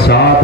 7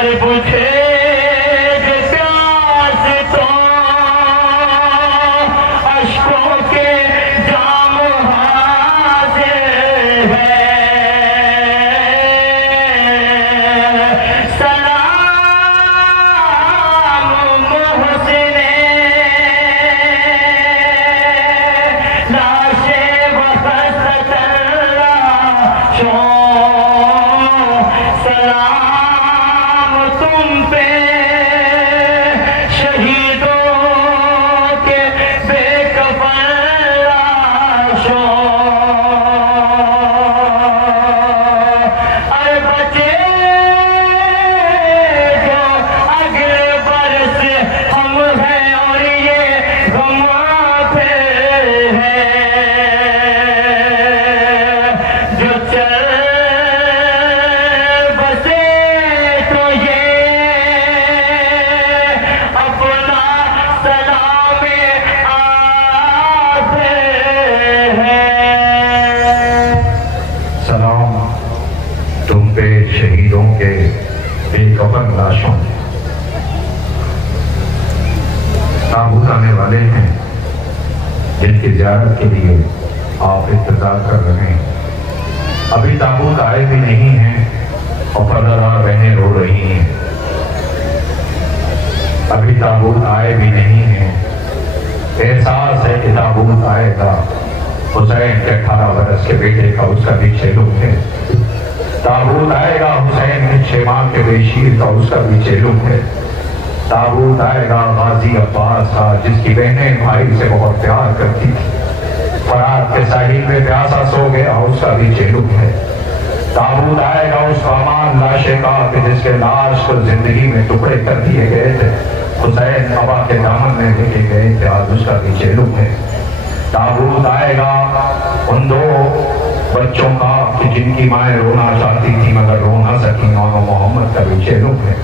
ارے بجھے پیاس تو اشکوں کے جام حاضر ہے سلام محسن لاش وقت سلام تم پہ شہیدوں کے بے کفن لاشوں اے بچے جو اگلے برس ہم ہیں اور یہ غم پہ ہے جو چل بسے تو یہ اپنا سلام آتے ہیں سلام تم پہ شہیدوں کے بے کفن لاشوں تابوت آنے والے ہیں جن کی زیارت کے لیے آپ انتظار کر رہے ہیں ابھی تابوت آئے بھی نہیں ہیں اور پردہ دار بہنیں رو رہی ہیں ابھی تابوت آئے بھی نہیں ہیں احساس ہے کہ تابوت آئے گا حسین کے 18 برس کے بیٹے کا اس کا بھی چیلو ہے تابوت آئے گا حسین کے 6 ماہ کے بے شیر کا اس کا بھی چیلو ہے تابوت آئے گا غازی عباس کا جس کی بہنیں بھائی سے بہت پیار کرتی تھی فرات کے ساحل میں پیاسا سو گیا اس کا بھی چیلو ہے تابوت آئے گا اس سامان لاشے کا کہ جس کے لاش کو زندگی میں ٹکڑے کر دیے گئے تھے حسین ابا کے دامن میں لے کے گئے تھے آج اس کا بھی چیلو ہے تابوت آئے گا ان 2 بچوں کا کہ جن کی مائیں رونا چاہتی تھی مگر رو نہ سکی اور محمد کا بھی چیلو ہے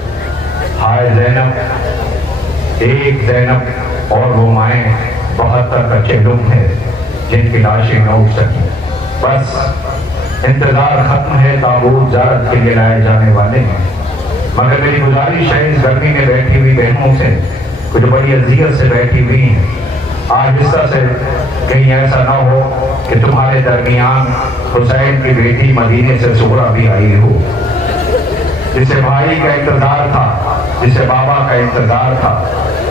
ہائے زینب ایک زینب اور وہ مائیں 72 کا چیلو ہے جن کی لاشیں نہ اٹھ سکی بس انتظار ختم ہے تابوت زیارت کے لیے لائے جانے والے ہیں مگر میری گزارش ہے اس گرمی میں بیٹھی ہوئی بہنوں سے کچھ بڑی اذیت سے بیٹھی ہوئی ہیں آہستہ سے کہیں ایسا نہ ہو کہ تمہارے درمیان حسین کی بیٹی مدینے سے سغرا بھی آئی ہو جسے بھائی کا انتظار تھا جسے بابا کا انتظار تھا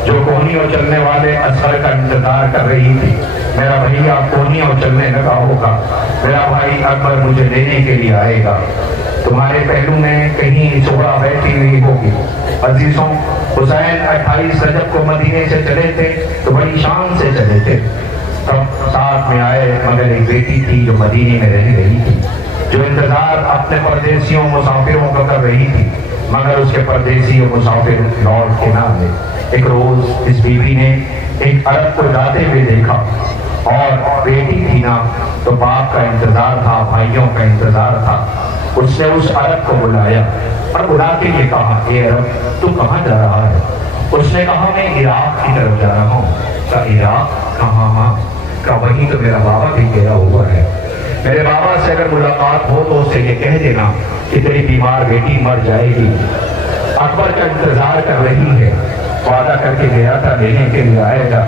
جو کونیوں چلنے والے اثر کا انتظار کر رہی تھی میرا بھیا کونیوں چلنے لگا ہوگا میرا بھائی اکبر مجھے لینے کے لیے آئے گا تمہارے پہلو میں کہیں سغرا بیٹھی ہوئی ہوگی عزیزوں حسین 28 رجب کو مدینے سے چلے تھے تو بڑی شان سے چلے تھے تب ساتھ میں آئے مگر ایک بیٹی تھی جو مدینے میں رہ رہی تھی جو انتظار اپنے پردیسیوں مسافروں کا کر رہی تھی مگر اس کے پردیسی اور مسافر لوٹ کے نہ آئے ایک روز اس بیوی نے ایک عرب کو جاتے ہوئے دیکھا اور بیٹی تھی نا تو باپ کا انتظار تھا بھائیوں کا انتظار تھا اس نے اس عرب کو بلایا اور بلا کے یہ کہا اے عرب تو کہاں جا رہا ہے اس نے کہا میں عراق کی طرف جا رہا ہوں کہا عراق کہاں ہاں کہا وہیں تو میرا بابا بھی گیا ہوا ہے میرے بابا سے اگر ملاقات ہو تو اسے یہ کہہ دینا کہ تیری بیمار بیٹی مر جائے گی اکبر کا انتظار کر رہی ہے وعدہ کر کے گیا تھا لینے کے لیے آئے گا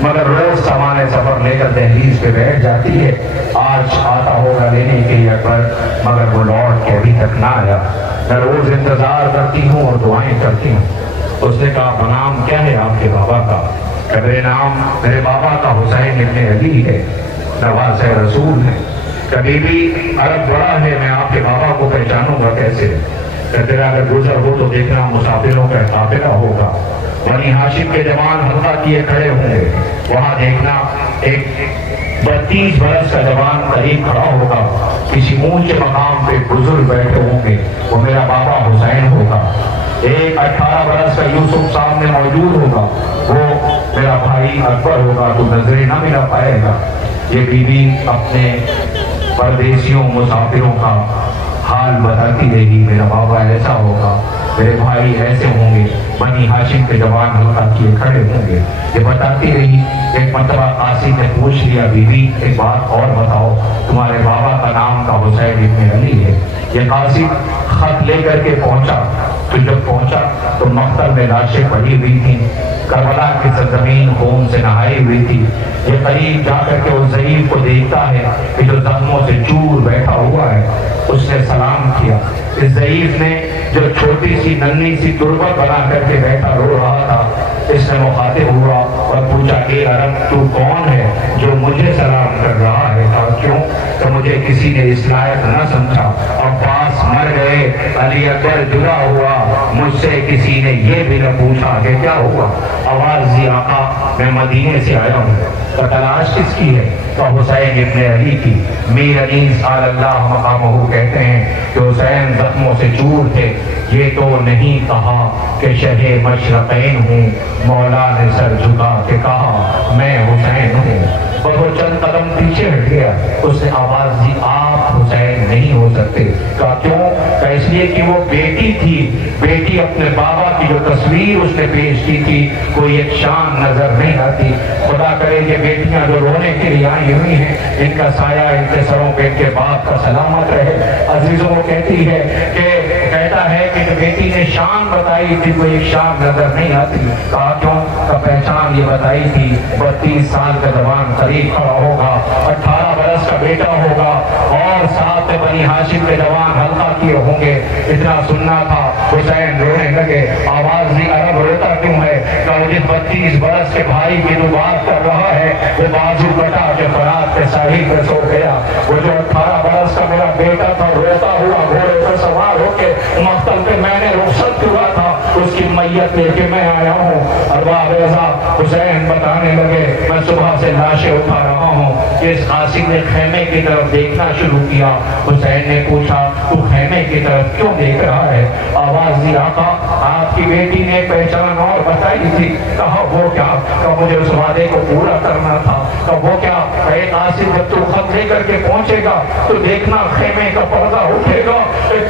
مگر روز سامان سفر لے کر دہلیز پہ بیٹھ جاتی ہے آج آتا ہوگا لینے کے لیے اکبر مگر وہ لوٹ کے ابھی تک نہ آیا میں روز انتظار کرتی ہوں اور دعائیں کرتی ہوں اس نے کہا نام کیا ہے آپ کے بابا کا کہ میرے نام میرے بابا کا حسین ابن علی ہے نواز رسول ہے کبھی بھی عرب بڑا ہے میں آپ کے بابا کو پہچانوں گا کیسے کہ تیرا اگر گزر ہو تو دیکھنا مسافروں کا قافلہ ہوگا بنی ہاشم کے جوان حلقہ کیے کھڑے ہوں گے وہاں دیکھنا ایک 32 برس کا جوان قریب کھڑا ہوگا کسی اونچے مقام پہ بزرگ بیٹھے ہوں گے وہ میرا بابا حسین ہوگا ایک 18 برس کا یوسف سامنے موجود ہوگا وہ میرا بھائی اکبر ہوگا تو نظریں نہ ملا پائے گا یہ بیوی اپنے پردیسیوں مسافروں کا حال بتاتی رہے گی میرا بابا ایسا ہوگا میرے بھائی ایسے ہوں گے بنی ہاشم کے جوان حلقہ کیے کھڑے ہوں گے یہ بتاتی رہی ایک مرتبہ قاسم نے پوچھ لیا بیوی ایک بات اور بتاؤ تمہارے بابا کا نام کا حسین ابن علی ہے یہ قاسم خط لے کر کے پہنچا تو جب تو مقتل میں لاشیں پڑی ہوئی تھیں، کربلا کی سرزمین خون سے نہائی ہوئی تھی۔ یہ قریب جا کر کے اس ضعیف کو دیکھتا ہے کہ جو زخموں سے چور بیٹھا ہوا ہے، اس نے سلام کیا۔ اس ضعیف نے جو چھوٹی سی ننھی سی تربت بنا کر کے بیٹھا رو رہا تھا، اس نے مخاطب ہوا اور پوچھا کہ عرب تو کون ہے جو مجھے سلام کر رہا ہے؟ اور کیوں؟ تو مجھے کسی نے اس لائق نہ سمجھا، عباس مر گئے، علی اکبر جدا ہوا، مجھ سے کسی نے یہ بھی نہ پوچھا کہ کیا ہوا۔ آواز دی آقا میں مدینے سے آیا ہوں، تو تلاش کس کی ہے؟ تو حسین ابن علی کی۔ میر علی صلی اللہ مقامہ کہتے ہیں کہ حسین زخموں سے چور تھے، یہ تو نہیں کہا کہ شہ مشرقین ہوں، مولا نے سر جھکا کے کہا میں حسین ہوں۔ اور وہ چند قدم پیچھے ہٹ گیا، اس نے آواز دی آپ حسین نہیں ہو سکتے۔ کہا کیوں؟ کہا اس لیے کہ وہ بیٹی تھی، بیٹی اپنے بابا کی جو تصویر اس نے پیش کی تھی کوئی ایک شان نظر نہیں آتی۔ خدا کرے کہ بیٹیاں جو رونے کے لیے آئی ہوئی ہیں، ان کا سایہ ان کے سروں پہ ان کے باپ کا سلامت رہے۔ عزیزوں کو کہتی ہے کہ کہتا ہے کہ جو بیٹی نے شان بتائی تھی کوئی ایک شان نظر نہیں آتی۔ کہا کیوں؟ کا پہچان یہ بتائی تھی 32 سال کا جوان قریب کھڑا ہوگا، 18 برس کا بیٹا ہوگا، اور ساتھ میں بنی ہاشم کے جوان حلقہ کیے ہوں گے۔ اتنا سننا تھا، حسین رونے لگے۔ آواز دی عرب روتا کیوں ہے؟ کہ جس 32 برس کے بھائی کی تو بات کر رہا ہے وہ بازو کٹا کے فرات کے ساحل پہ سو گیا۔ وہ جو 18 برس کا میرا بیٹا تھا روتا ہوا گھوڑے پر سوار ہو کے مقتل پہ میں نے رخصت ہوا تھا، اس کی میت لے کے میں آیا ہوں۔ ارباب اعزاز حسین بتانے لگے میں صبح سے لاشیں اٹھا رہا ہوں۔ اس قاسم نے خیمے کی طرف دیکھنا شروع کیا۔ حسین نے پوچھا تو خیمے کی طرف کیوں دیکھ رہا ہے؟ آواز دی آقا آپ کی بیٹی نے پہچان اور بتائی تھی۔ کہا وہ کیا؟ کہا مجھے اس وعدے کو پورا کرنا تھا۔ کہا وہ کیا؟ اے قاسم جب تو خط لے کر کے پہنچے گا تو دیکھنا خیمے کا پردہ اٹھے گا،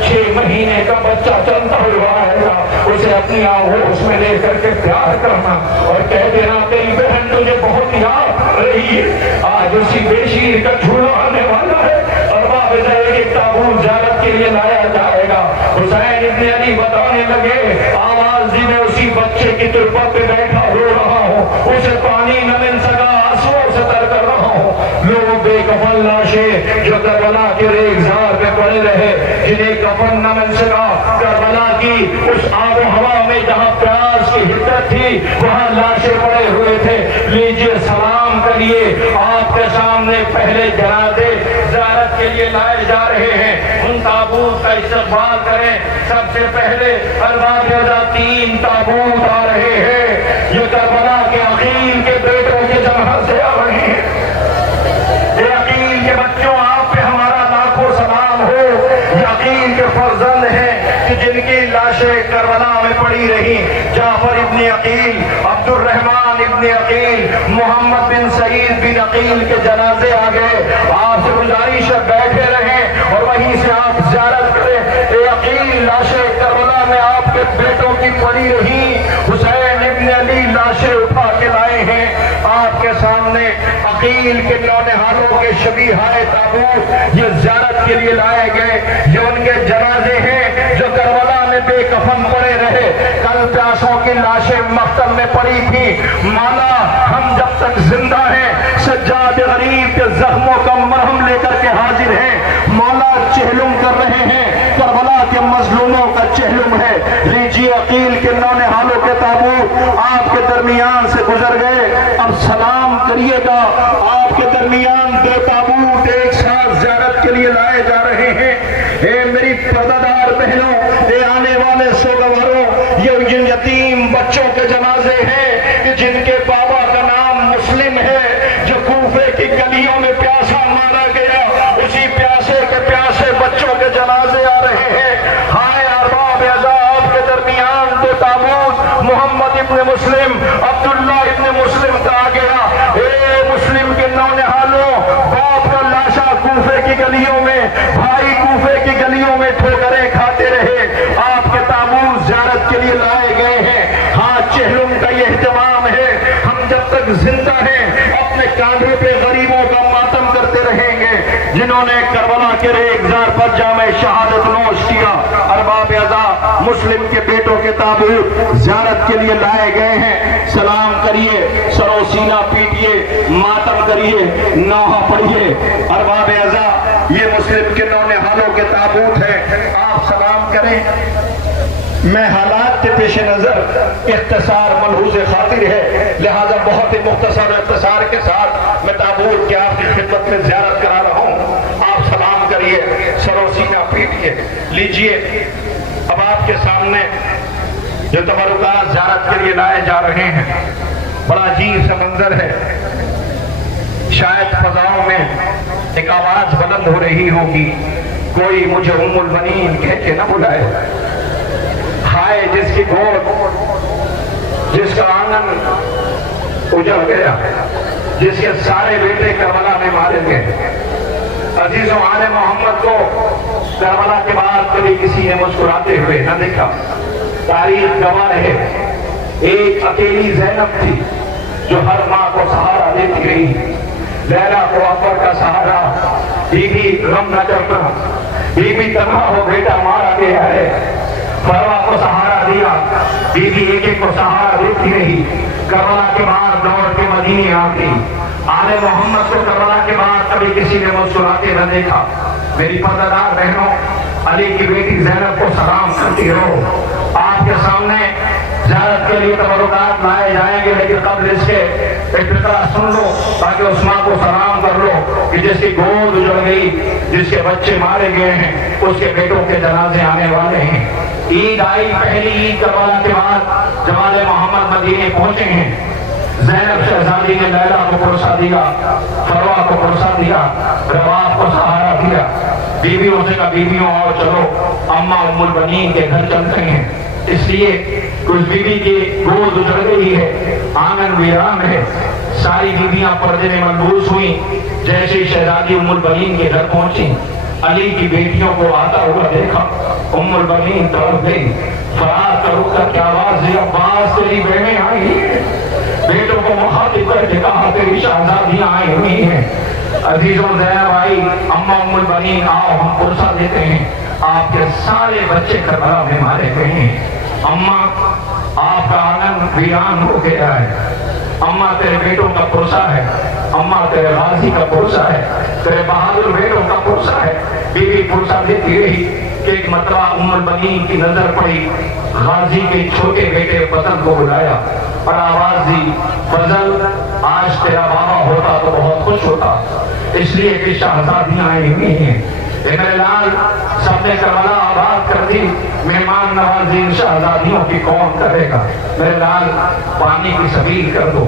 6 مہینے کا بچہ چلتا ہوا آئے گا، اسے اپنی آغوش میں لے کر کے پیار کرنا اور کہہ دینا تیری بہن تجھے بہت یاد رہی ہے، آج اسی بے شیر کا جھولا آنے والا ہے اور باب ایک تابوت زیارت کے لیے لایا جائے گا۔ حسین ابن علی بتانے لگے آواز دی میں اسی بچے کی تربت پہ بیٹھا رو رہا ہوں، اسے پانی نہ مل سکا، آنسوؤں سے تر کر رہا ہوں۔ لوگ بے کفن لاشیں جو کربلا کے ریگزار پہ پڑے رہے، جنہیں کفن نہ مل سکا، کربلا کی اس آب و ہوا میں جہاں پیاس کی حدت تھی وہاں لاشیں پڑے ہوئے تھے۔ لیجئے سلام کریے، آپ کے سامنے پہلے جنازے زیارت کے لیے لائے جا رہے ہیں، ان تابوت کا استقبال کریں۔ سب سے پہلے ارباب 3 تابوت آ رہے ہیں، یہ کربلا کے عقیل کے بیٹوں کے جمع سے آ رہے ہیں۔ یہ عقیل کے بچوں آپ پہ ہمارا لاکھوں سلام ہو، یہ عقیل کے فرزند ہیں کہ جن کی لاشیں کربلا میں پڑی رہی۔ جعفر ابن عقیل، عبد الرحمن ابن عقیل، محمد بن سعید بن عقیل کے جنازے آ گئے۔ آپ سے گزارش ہے بیٹھے رہیں اور وہیں سے آپ زیارت کریں۔ اے عقیل لاشیں کربلا میں آپ کے بیٹوں کی پڑی رہی، حسین ابن علی لاشیں اٹھا کے لائے ہیں آپ کے سامنے۔ عقیل کے نونہالوں کے شبیہائے تابوت یہ زیارت کے لیے لائے گئے، یہ ان کے جنازے ہیں جو کربلا میں بے کفن پڑے رہے۔ کل پیاسوں کی لاشیں مقتل میں پڑی تھی، مالا ہم جب تک زندہ ہیں سجاد غریب کے زخموں کا مرہم لے کر کے حاضر ہیں۔ مولا چہلم کر رہے ہیں، کربلا کے مظلوموں کا چہلم ہے۔ لیجیے عقیل کے نونہالوں کے تابوت آپ کے درمیان سے گزر گئے، اب سلام کریے گا۔ آپ کے درمیان 2 تابوت ایک ساتھ زیارت کے لیے لائے جا رہے ہیں۔ اے میری پردہ بہنوں، اے آنے والے سوگواروں، یہ جن یتیم بچوں کے جنازے ہیں کہ جن کے بابا کا نام مسلم ہے، جو کوفے کی گلیوں میں پیاسا مارا گیا، اسی پیاسے کے پیاسے بچوں کے جنازے آ رہے ہیں۔ ہائے ارباب اعزاز کے درمیان 2 تابوت محمد ابن مسلم، عبداللہ ابن مسلم کا آ گیا۔ اے مسلم کے نونہالوں، باپ کا لاشا کوفے کی گلیوں میں، بھائی کوفے کی گلیوں میں ٹھوکریں کھاتے رہے، آپ کے تابوت زیارت کے لیے لائے گئے ہیں۔ ہاں چہلم کا یہ اہتمام ہے، ہم جب تک زندہ ہیں اپنے کاندھے پہ غریبوں کا ماتم کرتے رہیں گے۔ جنہوں نے کربلا کے ریگزار پر جامع شہادت نوش کیا۔ ارباب اعضا مسلم کے بیٹوں کے تابوت زیارت کے لیے لائے گئے ہیں، سلام کریے، سر و سینہ پیٹیے، ماتم کریے، نوحہ پڑھیے۔ ارباب اعضا یہ مسلم کے نونہالوں کے تابوت ہیں، آپ سلام کریں۔ میں حالات کے پیش نظر اختصار ملحوظ خاطر ہے، لہذا بہت ہی مختصر و اختصار کے ساتھ میں تابوت کے آپ کی خدمت میں زیارت کرا رہا ہوں۔ آپ سلام کریے، سر و سینہ پیٹیے۔ لیجئے اب آپ کے سامنے جو تبرکات زیارت کے لیے لائے جا رہے ہیں، بڑا عجیب سا منظر ہے۔ شاید فضاؤں میں ایک آواز بلند ہو رہی ہوگی، کوئی مجھے ام البنین کہہ کے نہ بلائے۔ ہائے جس کی گود، جس کا آنگن اجڑ گیا، جس کے سارے بیٹے کربلا میں مارے گئے۔ عزیزوں، آل محمد کو کربلا کے بعد کبھی کسی نے مسکراتے ہوئے نہ دیکھا۔ تاریخ گواہ ہے، ایک اکیلی زینب تھی جو ہر ماں کو سہارا دیتی رہی۔ لیلا کو اکبر کا سہارا، بی بی غم نہ کرنا، بی بی تنہا ہو بیٹا مارا گیا ہے۔ فروا کو سہارا دیا، بی بی ایک ایک کو سہارا دیتی رہی۔ کربلا کے بعد دوڑ کے مدینے آتی۔ آل محمد کو کربلا کے بعد کبھی کسی نے مسکراتے نہ دیکھا۔ میری پردہ بہنوں، علی کی بیٹی زینب کو سلام کرتی رہو۔ آپ کے سامنے زیارت کے لیے تبرکات لائے جائیں گے، لیکن قبل اس کے ایک فقرہ سن لو تاکہ اس ماں کو سلام کر لو کہ جس کی گود اجڑ گئی، جس کے بچے مارے گئے ہیں، اس کے بیٹوں کے جنازے آنے والے ہیں۔ عید آئی، پہلی عید کربلا کے بعد جب آل محمد مدینے پہنچے ہیں، زینب شہزادی نے لیلا کو پرسا دیا، فروا کو پرسا دیا، رباب کو سہارا دیا۔ بیویوں سے کہا بیویوں اور چلو، اماں ام البنین کے گھر چلتے ہیں۔ اس لیے کچھ بیوی کی گود اجڑ گئی ہے، آنگن ویران ہے۔ ساری بیویاں پردے میں ملبوس ہوئیں۔ جیسے ہی شہزادی ام البنین کے گھر پہنچی، علی کی بیٹیوں کو آتا ہوا دیکھا، ام البنین تڑپ گئی۔ فرات کا رخ کر کے آواز دی، عباس تیری بہنیں آئی ہیں۔ بیٹوں کو مخاطب کر کے کہا تیری شہزادیاں آئی ہوئی ہیں۔ عزیزوں، زینب آئی، اماں ام البنین آؤ ہم پرسا دیتے ہیں، آپ کے سارے بچے کربلا میں مارے گئے ہیں۔ اماں آپ کا آنگن ویران ہو گیا ہے، اماں تیرے بیٹوں کا پرسا ہے، اماں تیرے غازی کا پرسا ہے، تیرے بہادر بیٹوں کا پرسا ہے۔ بیوی پرسا دیتی رہی کہ ایک مرتبہ ام البنین کی نظر پڑی، غازی کے چھوٹے بیٹے فضل کو بلایا اور آواز دی، فضل آج تیرا بابا ہوتا تو بہت خوش ہوتا، اس لیے کہ شہزادیاں آئی ہوئی ہیں۔ میرے لال، سب نے کربلا آباد کر دی، مہمان نوازی شہزادیوں کی کون کرے گا؟ میرے لال، پانی کی سبیل کر دو۔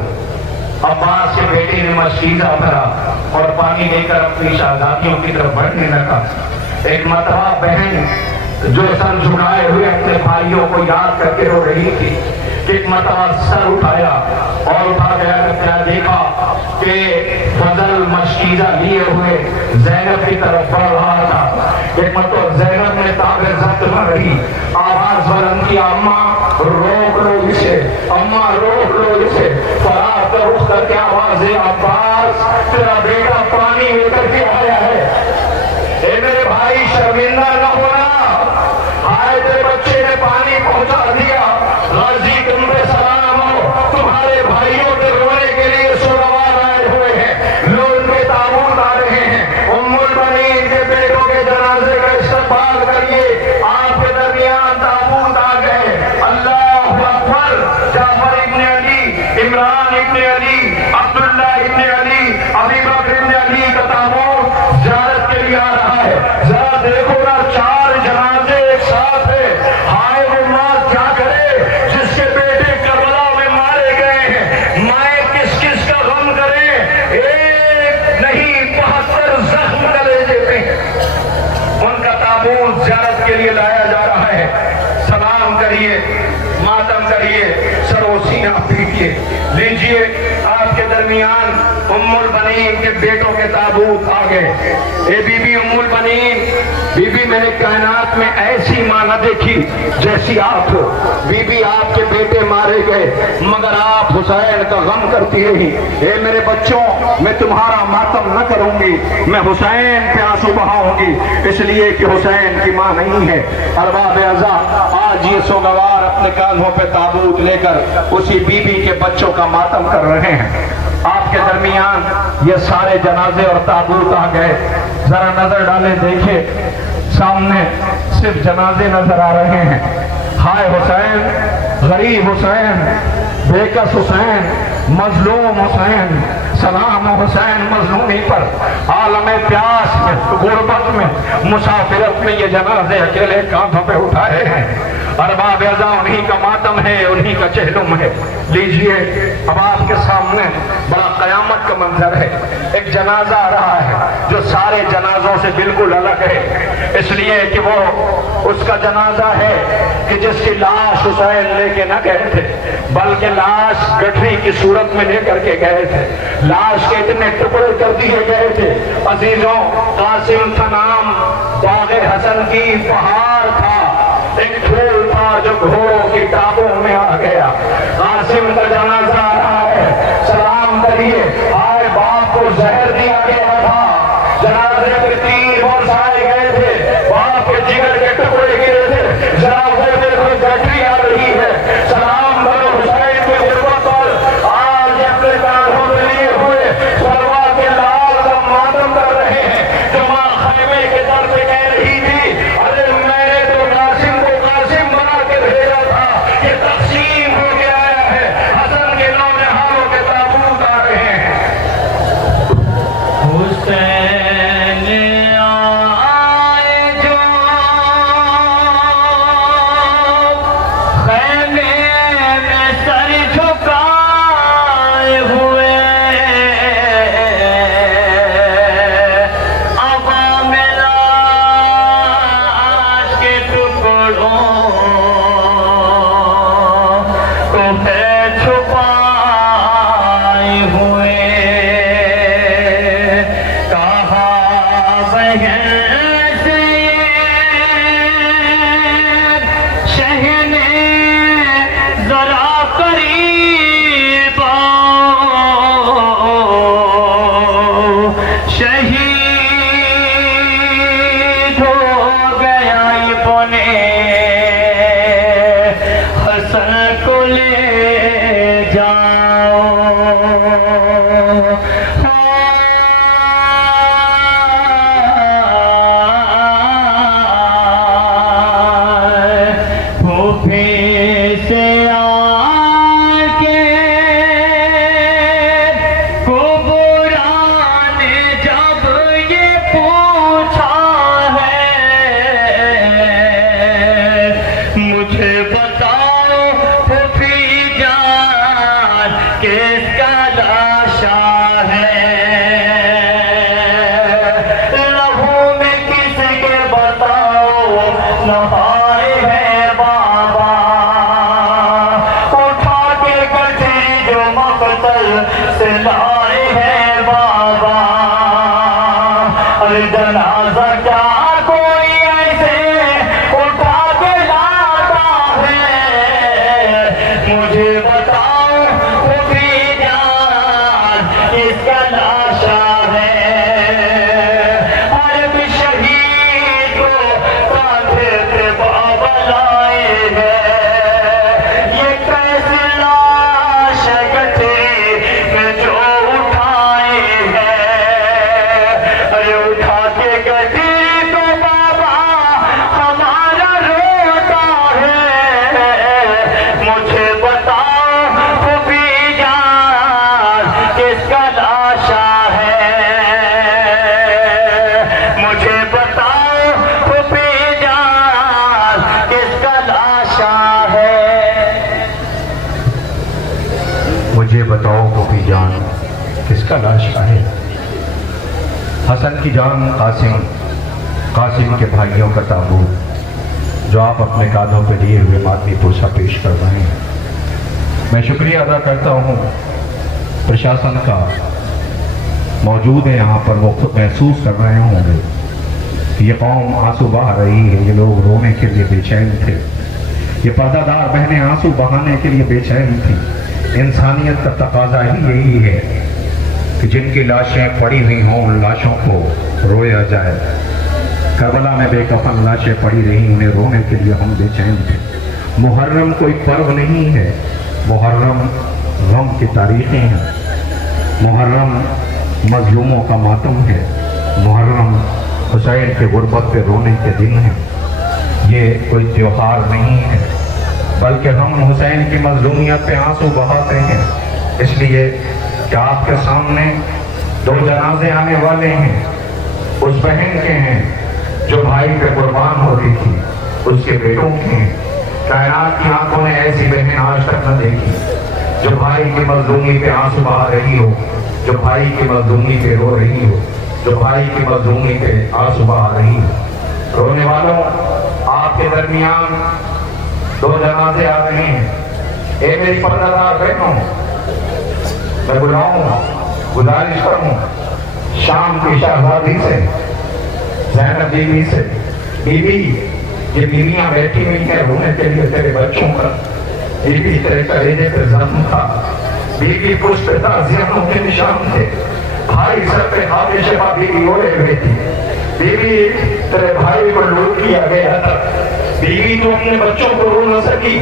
عباس کے بیٹے نے مشکیزہ بھرا اور پانی لے کر اپنی شہزادیوں کی طرف بڑھنے لگا۔ ایک مرتبہ بہن جو سر جھکائے ہوئے اپنے بھائیوں کو یاد کر کے رو رہی تھی، ایک مرتبہ سر اٹھایا اور اٹھا گیا کیا دیکھا کہ فضل مشکیزہ لیے ہوئے زینب کی طرف بڑھ رہا تھا۔ ایک مرتبہ زینب نے تابع ضبط نہ رہی، آواز بلند کی، اماں روک لو اسے، اماں روک لو اسے۔ فرات کا رخ کر کے آواز ہے، عباس تیرا بیٹا پانی لے کر کے آیا ہے۔ اے میرے بھائی، شرمندہ نہ ہونا، ہائے تیرے بچے نے پانی پہنچا دیا۔ غازی تم پہ سلام ہو، تمہارے بھائیوں کے رونے کے لیے سوگوار آئے ہوئے ہیں، لوگ ان کے تابوت آ رہے ہیں۔ ام البنین کے بیٹوں کے جنازے کا استقبال کریے، آپ کے درمیان تابوت آ گئے۔ اللہ اکبر، جعفر ابن علی، عمران ابن علی، عبداللہ ابن علی، ابی بکر ابن علی کا تابوت زیارت کے لیے آ رہا ہے۔ ذرا دیکھو نا، 4 جنازے ایک ساتھ ہیں۔ ہائے وہ ماں کیا کرے جس کے بیٹے کربلا میں مارے گئے ہیں، مائیں کس کس کا غم کرے، ایک نہیں 72 زخم کلیجے پہ۔ ان کا تابوت زیارت کے لیے لایا جا رہا ہے۔ سلام کریے، ماتم کریے، سر و سینہ پیٹیے۔ لیجئے آپ کے درمیان ام البنین کے بیٹوں کے تابوت آ گئے۔ اے بی بی ام البنین، بی بی میں نے کائنات میں ایسی ماں نہ دیکھی جیسی آپ ہو. بی بی آپ کے بیٹے مارے گئے مگر آپ حسین کا غم کرتی رہی. اے میرے بچوں میں تمہارا ماتم نہ کروں گی, میں حسین پہ آنسو بہاؤں گی, اس لیے کہ حسین کی ماں نہیں ہے. ارباب اعزا آج یہ سوگوار اپنے کاندھوں پہ تابوت لے کر اسی بی بی کے بچوں کا ماتم کر رہے ہیں. آپ کے درمیان یہ سارے جنازے اور تابوت آ گئے. ذرا نظر ڈالیں, دیکھیں سامنے صرف جنازے نظر آ رہے ہیں. ہائے حسین, غریب حسین, بےکس حسین, مظلوم حسین, سلام حسین مظلومی پر. عالم پیاس میں, غربت میں, مسافرت میں یہ جنازے اکیلے کاندھوں پہ اٹھائے ہیں. ارباب اعزا انہی کا ماتم ہے, انہی کا چہلم ہے. لیجئے اب آپ کے سامنے بڑا قیامت کا منظر ہے. ایک جنازہ آ رہا ہے جو سارے جنازوں سے بالکل الگ ہے, اس لیے کہ وہ اس کا جنازہ ہے کہ جس کی لاش حسین لے کے نہ گئے تھے بلکہ لاش گٹھری کی صورت میں لے کر کے گئے تھے. لاش کے اتنے ٹکڑے کر دیے گئے تھے. عزیزوں, قاسم تھا نام, باغ حسن کی پہاڑ تھا, ایک پھول تھا جو گھوڑوں کی ٹانگوں میں آ گیا. قاسم کا جنازہ آ رہا ہے, سلام کریے. آئے باپ کو زہر دیا گیا تھا, جنازے کے تیر برسائے گئے تھے, باپ کے جگر کے ٹکڑے گرے تھے. جناب دیکھو گٹری آ رہی ہے, سلام کرو حسین کی غربت پر. آج اپنے کاندھوں میں لیے ہوئے سلوا کے لال کا ماتم کر رہے ہیں. جو ماں خیمے کے در پہ کہہ رہی تھی, ارے میں نے تو قاسم کو قاسم بنا کے بھیجا تھا, یہ تقسیم ہو کے آیا ہے. حسن کے نونہالوں کے تابوت آ رہے ہیں. حسین آئے جو خیمے میں سر جھکائے ہوئے, عوام لاش کے ٹکڑوں کو ہے چھپائے ہوئے. کہا بہن سے شہنے ذرا قریب آؤ, شہید ہو گیا ابن حسن کو لے جاؤ. پھوپھی سے آ کے کبرا نے جب یہ پوچھا ہے, مجھے بتاؤ پھوپھی جان کس کا لاشا ہے, لہو میں کس کے بتاؤ نہائے ہیں بابا. اٹھا کے گٹھری جو مقتل سے لائے ہیں بابا. ارے جنازہ کیا کوئی ایسے اٹھا کے لاتا ہے, مجھے بتاؤ پھوپھی جان کس کا لاشا ہے. ہر بھی شہید کو کاندھے پہ بابا لائے ہیں, یہ کیسی لاش ہے گٹھری میں جو اٹھائے ہیں. ارے اٹھا کے گٹھری کو بابا ہمارا روتا ہے, مجھے بتاؤ پھوپھی جان کس کا لاشا ہے. مجھے بتاؤ پھوپھی جان کس کا لاشا ہے. مجھے بتاؤ پھوپھی جان کس کا لاشا ہے. حسن کی جان قاسم, قاسم کے بھائیوں کا تابوت جو آپ اپنے کاندھوں پہ لیے ہوئے ماتمی پرسہ پیش کر رہے ہیں. میں شکریہ ادا کرتا ہوں پرشاسن کا, موجود ہے یہاں پر, وہ خود محسوس کر رہے ہوں گے یہ قوم آنسو بہا رہی ہے، یہ لوگ رونے کے لیے بے چین تھے، یہ پردہ دار بہنیں آنسو بہانے کے لیے بے چین تھی۔ انسانیت کا تقاضا ہی یہی ہے کہ جن کی لاشیں پڑی ہوئی ہوں ان لاشوں کو رویا جائے۔ کربلا میں بے کفن لاشیں پڑی رہی، انہیں رونے کے لیے ہم بے چین تھے۔ محرم کوئی پرو نہیں ہے، محرم غم کی تاریخیں ہیں، محرم مظلوموں کا ماتم ہے، محرم حسین کے غربت پہ رونے کے دن ہیں۔ یہ کوئی تیوہار نہیں ہے، بلکہ ہم حسین کی مظلومیت پہ آنسو بہاتے ہیں، اس لیے کہ آپ کے سامنے 2 جنازے آنے والے ہیں، اس بہن کے ہیں جو بھائی پہ قربان ہوتی تھی، اس کے بیٹوں کے ہیں۔ کائنات کی آنکھوں نے ایسی بہن آج تک نہ دیکھی جو بھائی کی مظلومی پہ آنسو بہا رہی ہو، جو بھائی کی مظلومی پہ رو رہی ہو، جو بھائی کی مظلومی پہ آنسو بہا رہی ہو۔ رونے والوں، آپ کے درمیان 2 جنازے آ رہے ہیں۔ اے میری پردہ دار بہنوں، میں بلاؤں، گزارش کروں شام کی شہزادی سے، زینب بیوی سے، بیوی یہ بیویاں بیٹھی ہوئی ہیں رونے کے لیے تیرے بچوں کا، بیوی تیرے کلیجے پہ زخم تھا، بیوی پشت پہ تعزیتوں کے نشان تھے، بھائی سر پہ خاک شفا بیوی اوڑے ہوئے تھی، بیوی تیرے بھائی کو لوٹ لیا گیا تھا، بیوی تو اپنے بچوں کو رو نہ سکی،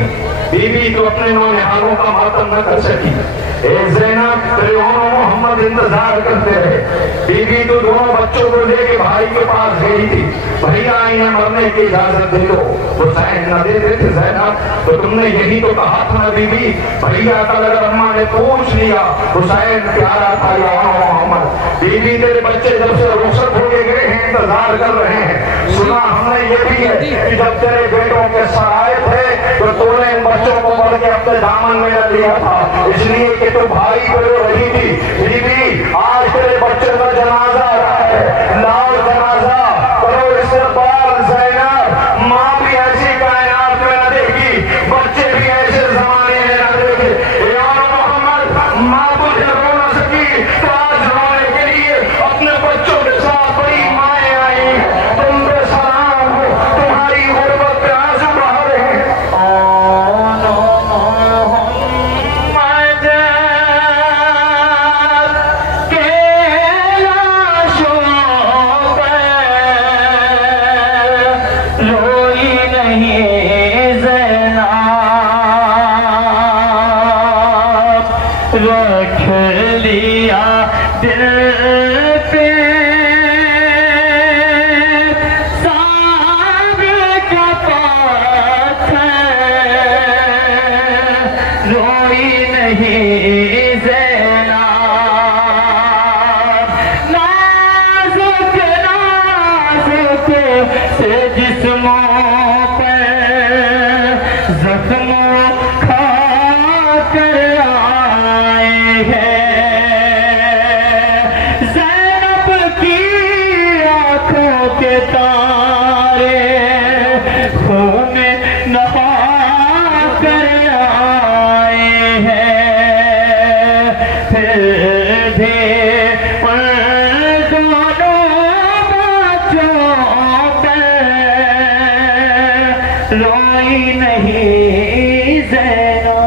بیوی تو اپنے نونہالوں کا ماتم نہ کر سکی۔ اے زینب، تیرے اونوں محمد انتظار کرتے رہے، بیوی تو دونوں بچوں کو لے کے بھائی کے پاس گئی تھی، بھیا انہیں مرنے کی اجازت دے دو، حسین نہ دیتے تھے زینب، تو تم نے یہی تو کہا تھا بیوی، بھیا کل اگر اماں نے پوچھ لیا حسین پیارا تھا یا محمد، بیوی تیرے بچے جب سے رخصت ہو کے گئے ہیں انتظار کر رہے ہیں، سنا ہم نے یہ بھی ہے کہ جب تیرے بیٹوں کے سر آئے تھے تو تو نے ان بچوں کو پڑھ کے اپنے دامن میں رکھ لیا تھا، اس لیے کہ تو بھائی کو رو رہی تھی۔ بیوی آج تیرے بچوں کا جنازہ آ رہا ہے، لاؤ جنازہ کرو استقبال زینب، ماں بھی ایسی کائنات میں نہ دیکھی، بچے بھی ایسے زمانے میں نہ دیکھے۔ یا محمد، ماں تجھے رو نہ سکی تو آج رونے کے لیے اپنے بچوں کے ساتھ بڑی مائیں آئی ہیں، تم پہ سلام ہو، تمہاری غربت پہ آنسو بہا رہے ہیں۔ رکھ لیا دل پہ صبر کا پتھر، روئی نہیں زینب، نازک نازک سے جسموں پر زخم کھا کر آئے ہیں، زینب کی آنکھوں کے تارے خون نہا کر آئے ہیں، پھر بھی ان دونوں بچوں پہ روئی نہیں زینب۔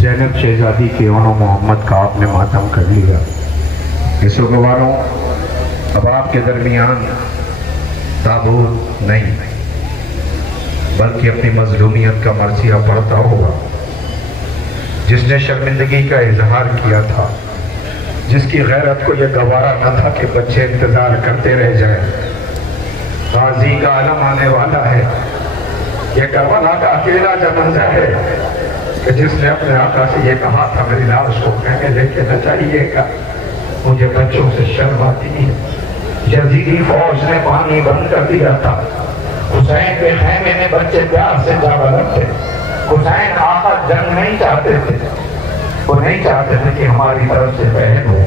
زینب شہزادی کے اونوں محمد کا آپ نے ماتم کر لیا۔ گواروں، اب آپ کے درمیان تابوت نہیں بلکہ اپنی مظلومیت کا مرثیہ پڑھتا ہوگا، جس نے شرمندگی کا اظہار کیا تھا، جس کی غیرت کو یہ گوارا نہ تھا کہ بچے انتظار کرتے رہ جائیں۔ غازی کا عالم آنے والا ہے، یہ کربلا کا اکیلا جنازہ ہے کہ جس نے اپنے آقا سے یہ کہا تھا میری لاش کو خیمے لے کے نہ جائیے گا، مجھے بچوں سے شرم آتی ہے۔ یزیدی فوج نے پانی بند کر دیا تھا، حسین کے خیمے میں بچے پیار سے جا بلد تھے۔ حسین آقا جنگ نہیں چاہتے تھے، وہ نہیں چاہتے تھے کہ ہماری طرف سے بہن ہو،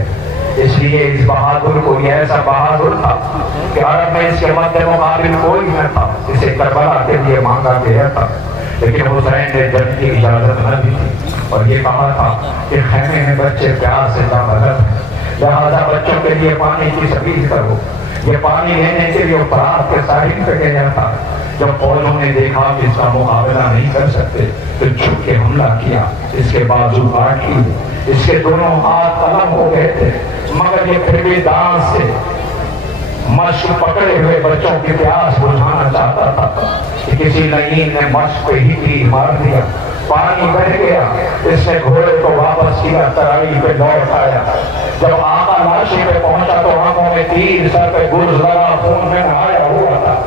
اس لیے اس بہادر کو یہ ایسا بہادر تھا کہ عرب میں اس کے مد مقابل کوئی نہ تھا، اسے کربلا کے لیے مانگا گیا تھا، لیکن حسین نے جنگ کی اجازت نہ دی تھی اور یہ کہا تھا کہ خیمے میں بچے پیار سے جا بلد ہیں، لہذا بچوں کے لیے پانی کی سبیل کرو۔ یہ پانی لینے کے لیے فرات کے ساحل پہ گیا تھا. جب فوجوں نے دیکھا کہ اس کا مقابلہ نہیں کر سکتے تو چھپ کے حملہ کیا, اس کے بازو کاٹ لیے, اس کے دونوں ہاتھ قلم ہو گئے تھے, مگر یہ پھر بھی دانت سے مشق پکڑے ہوئے بچوں کی پیاس بجھانا چاہتا تھا کہ کسی لعین نے مشق پہ ہی تیر مار دیا, پانی بہ گیا. اس نے گھوڑے کو واپس کیا, ترائی پہ لوٹ آیا. جب آقا لاشی پہ پہنچا تو آنکھوں میں تیر, سر پہ گرز لگا, خون میں نہایا ہوا تھا.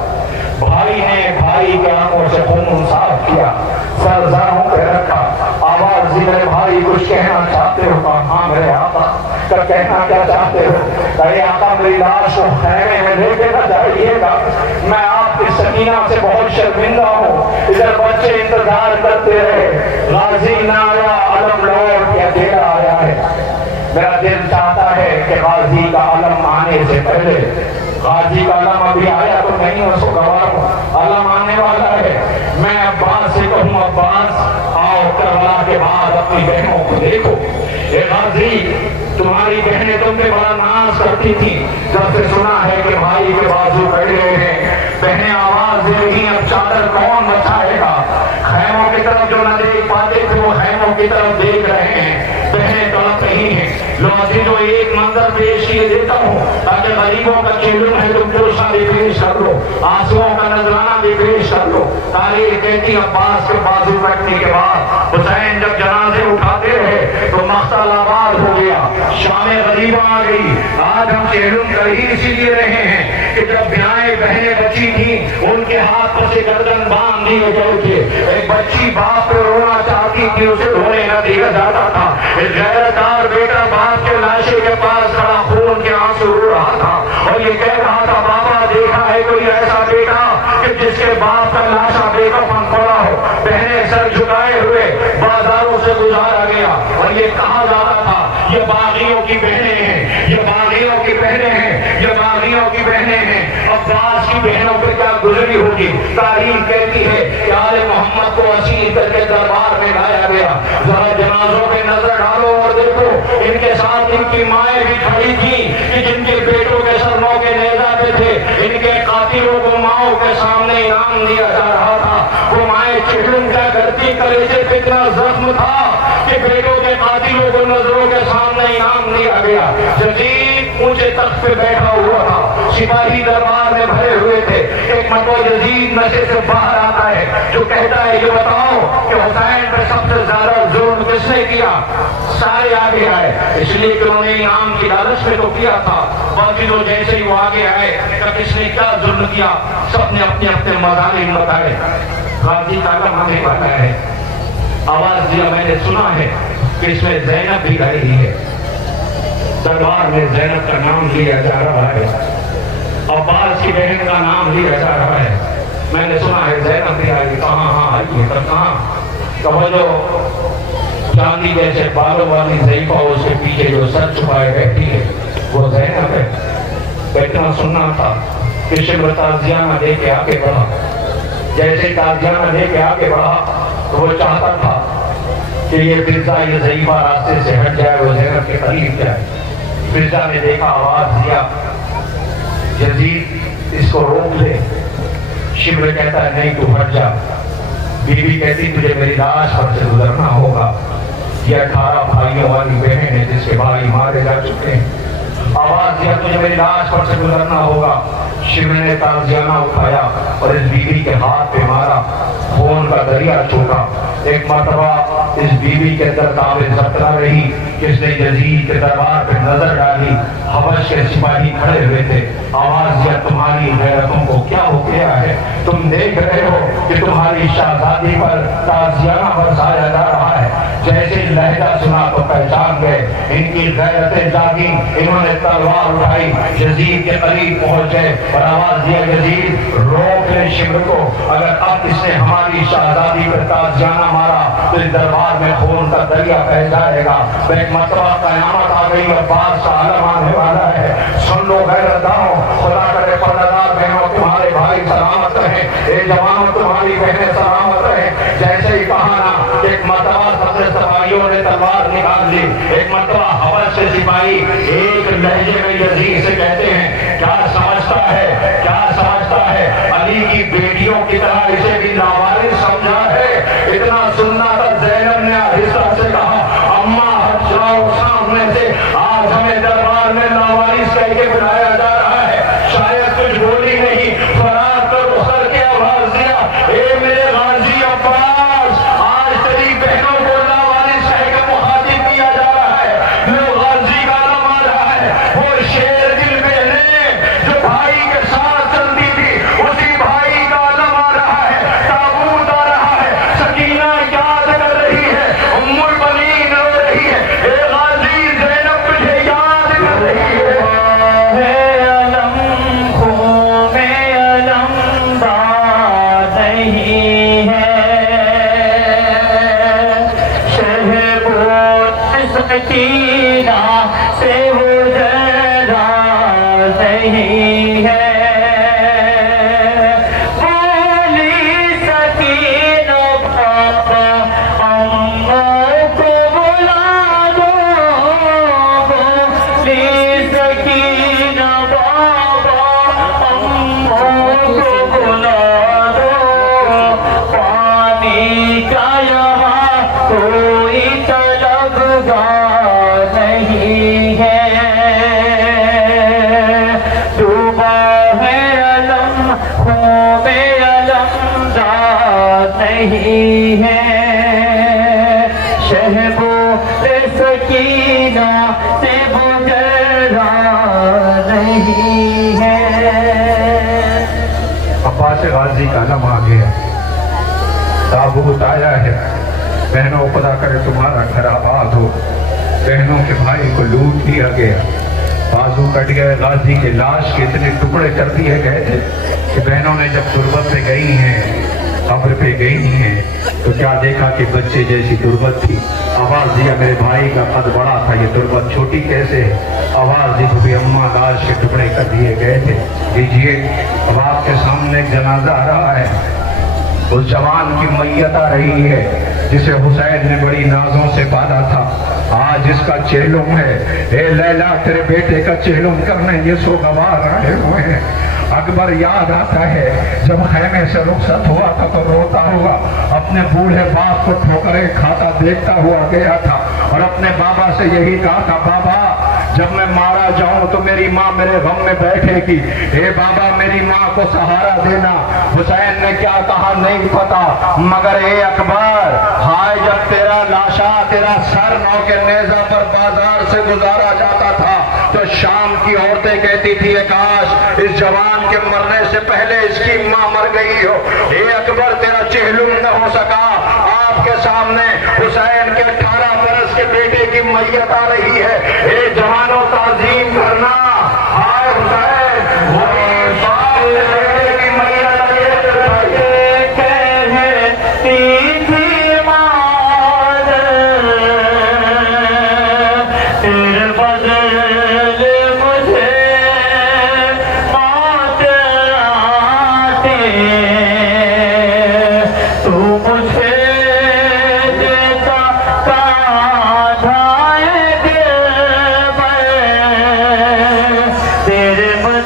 بھائی نے بھائی کے آنکھوں سے خون صاف کیا, سر زانوں پہ رکھا, آواز دی, میرے بھائی کچھ کہنا چاہتے ہو؟ کہا ہاں میرے آقا. کہنا کیا چاہتے ہو؟ کہے آقا میری لاش کو خیمے میں لے کے نہ جائیے گا, میں آپ کی سکینہ سے بہت شرمندہ ہوں. ادھر بچے انتظار کرتے رہے, غازی نہ آیا, علم لوٹ کے اکیلا آیا ہے. میرا دل چاہتا ہے کہ غازی کا علم آنے سے پہلے, غازی کا علم ابھی آیا تو نہیں اس کو گواروں, علم آنے والا ہے. میں عباس سے کہوں, عباس آؤ کربلا کے بعد اپنی بہنوں کو دیکھو. اے غازی, تمہاری بہنیں تم پہ بڑا ناز کرتی تھی, جب سے سنا ہے کہ بھائی کے بازو کڑے ہیں, بہنیں آواز دے رہی, اب چادر کون بچائے گا؟ خیموں کی طرف جو نہ دیکھ پاتے تھے وہ خیموں کی طرف دیکھ رہے ہیں, بہنیں تڑپ رہی ہیں. لو عزیزو, ایک منظر پیش کیے دیتا ہوں تاکہ غریبوں کا چیلن ہے تم جوشاں بھی پیش کر لو, آنسوؤں کا نذرانہ بھی پیش کر لو. تاریخ کہتی عباس کے بازو کٹنے کے بعد حسین جب جنازے اٹھاتے رہے تو مختل آباد ہو گیا, شام غریبہ آ گئی. آج ہم چیلن کر ہی اسی لیے رہے ہیں کہ جب بیائیں بہنیں بچی تھیں ان کے ہاتھ پر سے گردن باندھ دیے گئے تھے. ایک بچی باپ پہ رونا چاہتی تھی, اسے رونے نہ دیا جاتا تھا. ایک غیرتدار بیٹا باپ کے لاشے کے پاس کھڑا خون کے آنسو رو رہا تھا اور یہ کہہ رہا تھا, بابا دیکھا ہے کوئی ایسا بیٹا کہ جس کے باپ کا لاشا بے کفن پڑا ہو؟ بہنیں سر جھکائے ہوئے بازاروں سے گزارا گیا اور یہ کہا جاتا تھا یہ باغیوں کی بہنیں ہیں, یہ باغیوں کی بہنیں ہیں, یہ باغیوں کی بہنیں ہیں. عباس کی بہنوں پہ کیا گزری ہوگی. تاریخ کہتی ہے کہ آل محمد کو اسیر کر کے دربار میں لایا گیا. ذرا جنازوں پہ نظر ڈالو اور دیکھو, ان کے ساتھ ان کی مائیں بھی کھڑی تھیں کہ جن کے بیٹوں کے سر نو کے نیزہ پہ تھے. ان کے قاتلوں کو ماؤں کے سامنے انعام دیا جا رہا تھا. وہ مائیں چڑھن کیا کرتی, کلیجے پہ اتنا زخم تھا کہ بیٹوں کے قاتلوں کو نظروں کے سامنے انعام دیا گیا. یزید اونچے تخت پہ بیٹھا ہوا تھا, سپاہی دربار میں بھرے ہوئے تھے. ایک مرتبہ یزید نشے سے باہر آتا ہے جو کہتا ہے یہ بتاؤ کہ حسین پہ سب سے زیادہ ظلم کس نے کیا؟ سارے آگے آئے, اس لیے کہ انہوں نے انعام کی لالچ میں تو کیا تھا. باقی تو جیسے ہی وہ آگے آئے کہ کس نے کیا ظلم کیا, سب نے اپنے اپنے مظالم بتائے. غازی کا علم ہمیں پتا ہے, آواز دیا, میں نے سنا ہے کہ اس میں زینب بھی رہی ہے. دربار میں زینب کا نام لیا جا رہا ہے, عباس کی بہن کا نام لیا جا رہا ہے. میں نے سنا ہے زینب بھی آئی. کہاں؟ ہاں آئی ہے. تب کہاں؟ کہ جو چاندی جیسے بالوں والی ضعیفہ اس کے پیچھے جو سر چھپائے بیٹھی ہے وہ زینب ہے. اتنا سننا تھا کہ شمر تازیانہ لے کے آگے بڑھا. جیسے تازیانہ لے کے آگے بڑھا تو وہ چاہتا تھا کہ یہ فضا, یہ ضعیفہ راستے سے ہٹ جائے, وہ زینب کے قریب جائے. فضا نے دیکھا, آواز دیا, یزید اس کو روک لے. شمر کہتا ہے نہیں تو ہٹ جا. بی بی کہتی تجھے میری لاش پر سے گزرنا ہوگا. یہ 18 بھائیوں والی بہن ہے جس کے بھائی مارے جا چکے ہیں. آواز دیا تجھے میری لاش پر سے گزرنا ہوگا. شمر نے تازیانہ اٹھایا اور اس بی بی کے ہاتھ پہ مارا, خون کا دریا چھوٹا. ایک مرتبہ اس بی بی کے اندر تاب ضبط نہ رہی, جس نے یزید کے دربار پہ نظر ڈالی. حبش کے سپاہی کھڑے ہوئے تھے. آواز دیا تمہاری غیرتوں کو کیا ہو گیا ہے؟ تم دیکھ رہے ہو کہ تمہاری شہزادی پر تازیانہ برسایا جا رہا ہے. جیسے لہجہ سنا تو پہچان گئے, ان کی غیرتیں جاگی. انہوں نے تلوار اٹھائی, یزید کے قریب پہنچے اور آواز دیا یزید روک لے شمر کو, اگر اب اس نے ہماری شہزادی پر تازیانہ مارا تو اس دربار میں خون کا دریا بہ جائے گا. ایک مرتبہ قیامت آ گئی اور بعد کا عالم آنے والا ہے. سن لو غیرتداروں, خدا کرے پردہ بہنوں تمہارے بھائی سلامت رہیں, اے جوانوں تمہاری بہنیں سلامت رہیں. جیسے ہی کہا نا, ایک مرتبہ سب سے سپاہیوں نے تلوار نکال لی. ایک مرتبہ حبش سے سپاہی ایک لہجے میں یزید سے کہتے ہیں کیا سمجھتا علی کی بیٹیوں کی طرح اسے بھی لاوارث سمجھا ہے؟ اتنا سننا تھا زینب نے آہستہ سے کہا اماں ہٹ جاؤ سامنے سے، آج ہمیں دربار میں لاوارث کہہ کے بلایا جا رہا ہے، شاید کچھ بولی نہیں، فرار کر اخر کے آواز دیا اے میرے غازی عباس، آج تیری بہنوں کو لاوارث کہہ کے مخاطب کیا جا رہا ہے، لوگ غازی کا نام آ رہا ہے، وہ شیر دل بہنیں جو بھائی کے ساتھ چلتی تھی اسی بھائی کا علم آ رہا ہے، تابوت آ رہا ہے، سکینہ یاد کر رہی ہے، ام البنین رو رہی ہے، اے غازی زینب تجھے یاد کر رہی ہے۔ علم خون میں علم بات نہیں ہے، شہبوت سکینہ سے وہ ذرا نہیں ہے، بولی سکینہ پاپا اماں کو بلا دو، بولی سکینہ بابا اماں کو بلا دو، پانی کا یہاں کوئی طلبگار نہیں ہے، ڈوبا ہے علم خون میں علم دار نہیں ہے، شہبو سکینہ سے گزرا نہیں ہے۔ عباس غازی کا علم آ گیا، تابوت آیا ہے، بہنوں خدا کرے تمہارا گھر آباد ہو، بہنوں کے بھائی کو لوٹ دیا گیا، بازو کٹ گئے، غازی کے لاش کے اتنے ٹکڑے کر دیے گئے تھے کہ بہنوں نے جب تربت پہ گئی ہیں، قبر پہ گئی ہیں تو کیا دیکھا کہ بچے جیسی تربت تھی، آواز دیا میرے بھائی کا قد بڑا تھا، یہ تربت چھوٹی کیسے ہے، آواز دی بھی اماں لاش کے ٹکڑے کر دیے گئے تھے، دیجئے اب آپ کے سامنے ایک جنازہ آ رہا ہے، اس جوان کی میت آ رہی ہے جسے حسین نے بڑی نازوں سے پالا تھا، آج اس کا چہلم ہے، اے لیلا تیرے بیٹے کا چہلم کرنے یہ سوگوار آئے ہوئے ہیں۔ اکبر یاد آتا ہے جب خیمے سے رخصت ہوا تھا تو روتا ہوا اپنے بوڑھے باپ کو ٹھوکریں کھاتا دیکھتا ہوا گیا تھا اور اپنے بابا سے یہی کہا تھا بابا جب میں مارا جاؤں تو میری ماں میرے غم میں بیٹھے گی، اے بابا میری ماں کو سہارا دینا۔ حسین نے کیا کہا نہیں پتا، مگر اے اکبر ہائے جب تیرا لاشا تیرا سر نو کے نیزہ پر بازار سے گزارا جاتا تھا تو شام کی عورتیں کہتی تھی کاش اس جوان کے مرنے سے پہلے اس کی ماں مر گئی ہو۔ اے اکبر تیرا چہلم نہ ہو سکا، آپ کے سامنے حسین کے 18 برس کے بیٹے کی میت آ رہی ہے، اے جوانوں تعظیم کرنا، ہائے حسین وہی باپ کے بیٹے کی میت آ رہی ہے، کہتی تھی مادر تیرے بدل مجھے موت آتی، تو مجھے دیتا کاندھائے دل میں، تیرے بدل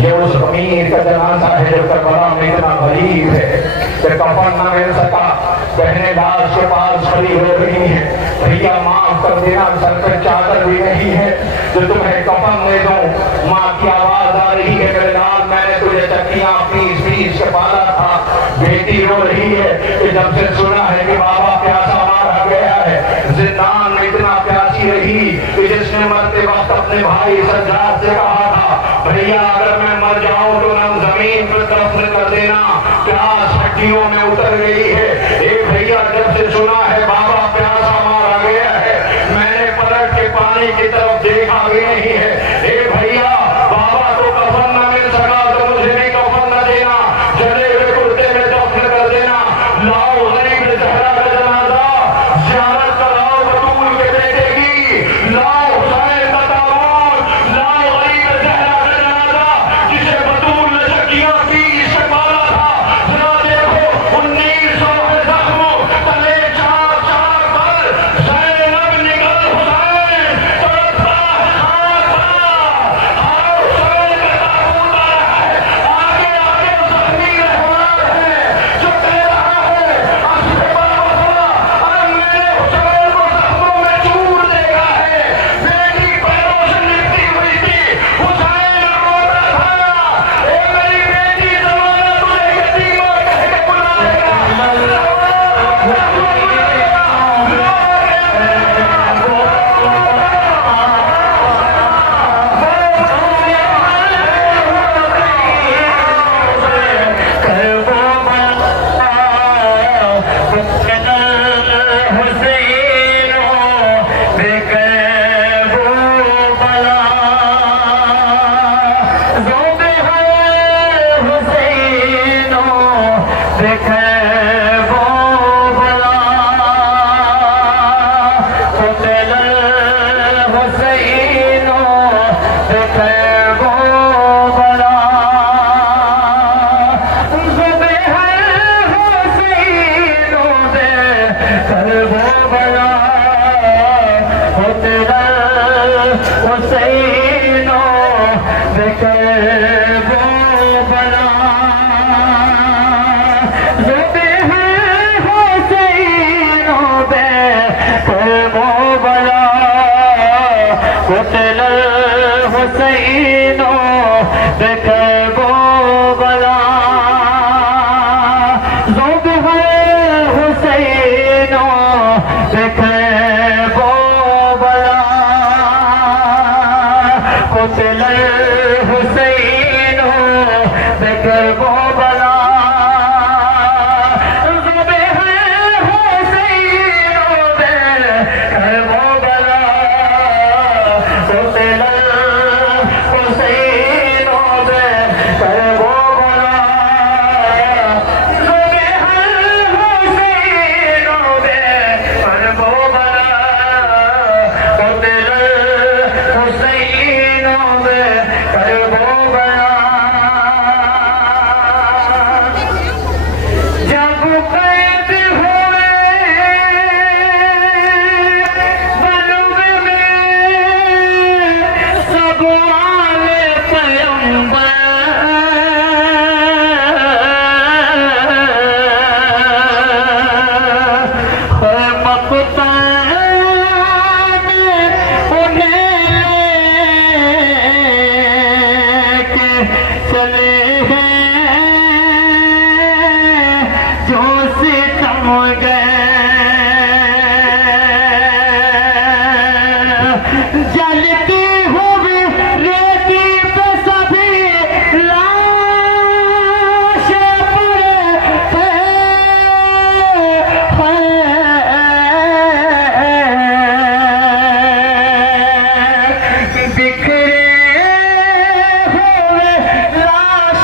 یہ اس امیر کا جنازہ ہے جو کربلا میں اتنا غریب ہے کہ کفن نہ مل سکا. بہنیں لاش کے پاس کھڑی ہو رہی ہیں. بھیا معاف کر دینا, سر پہ چادر بھی نہیں ہے جو تمہیں کفن دے دوں. ماں کی آواز آ رہی ہے, میرے لال میں نے تجھے چکیاں پیس پیس کے پالا تھا. بیٹی رو رہی ہے کہ جب سے سنا ہے کہ بابا پیاسا مارا گیا ہے. زندان میں اتنا پیاسی رہی کہ جس نے مرتے وقت اپنے بھائی سجاد سے کہا تھا, بھیا اگر میں مر جاؤں تو نہ زمین پر دفن کر دینا, پیاس ہڈیوں میں اتر گئی ہے. اے بھیا جب سے سنا ہے بابا پیاسا مارا گیا ہے, میں نے پلٹ کے پانی کی طرف دیکھا بھی نہیں ہے. اے بھیا بابا کو کفن نہ مل سکا تو مجھے بھی کفن نہ دینا, جلے ہوئے کرتے میں دفن کر دینا. لاؤ غریب زہرا کا جنازہ, زیارت کراؤ بطول کے بیٹے کی. لاؤ حسین کا تعاون, لاؤ غریب زہرا کا جنازہ جسے بطول نے چکیاں پیس کے مارا تھا. ذرا دیکھو 1900 زخموں تلے چار چار پر زینب نگل حسین تڑپتا ہے خاک پر. ہر حسین کا تعاون آ رہا ہے, آگے آگے زخمی رہوار ہے جو کہہ رہا ہے اصحبہ وفا, ارے میں نے حسین کو زخموں میں چور دیکھا ہے. بیٹی پیروں سے لپٹی ہوئی تھی, حسین رو رہا تھا. اے میری بیٹی زمانہ تجھے یتیمہ کہہ کے بلائے گا. لاش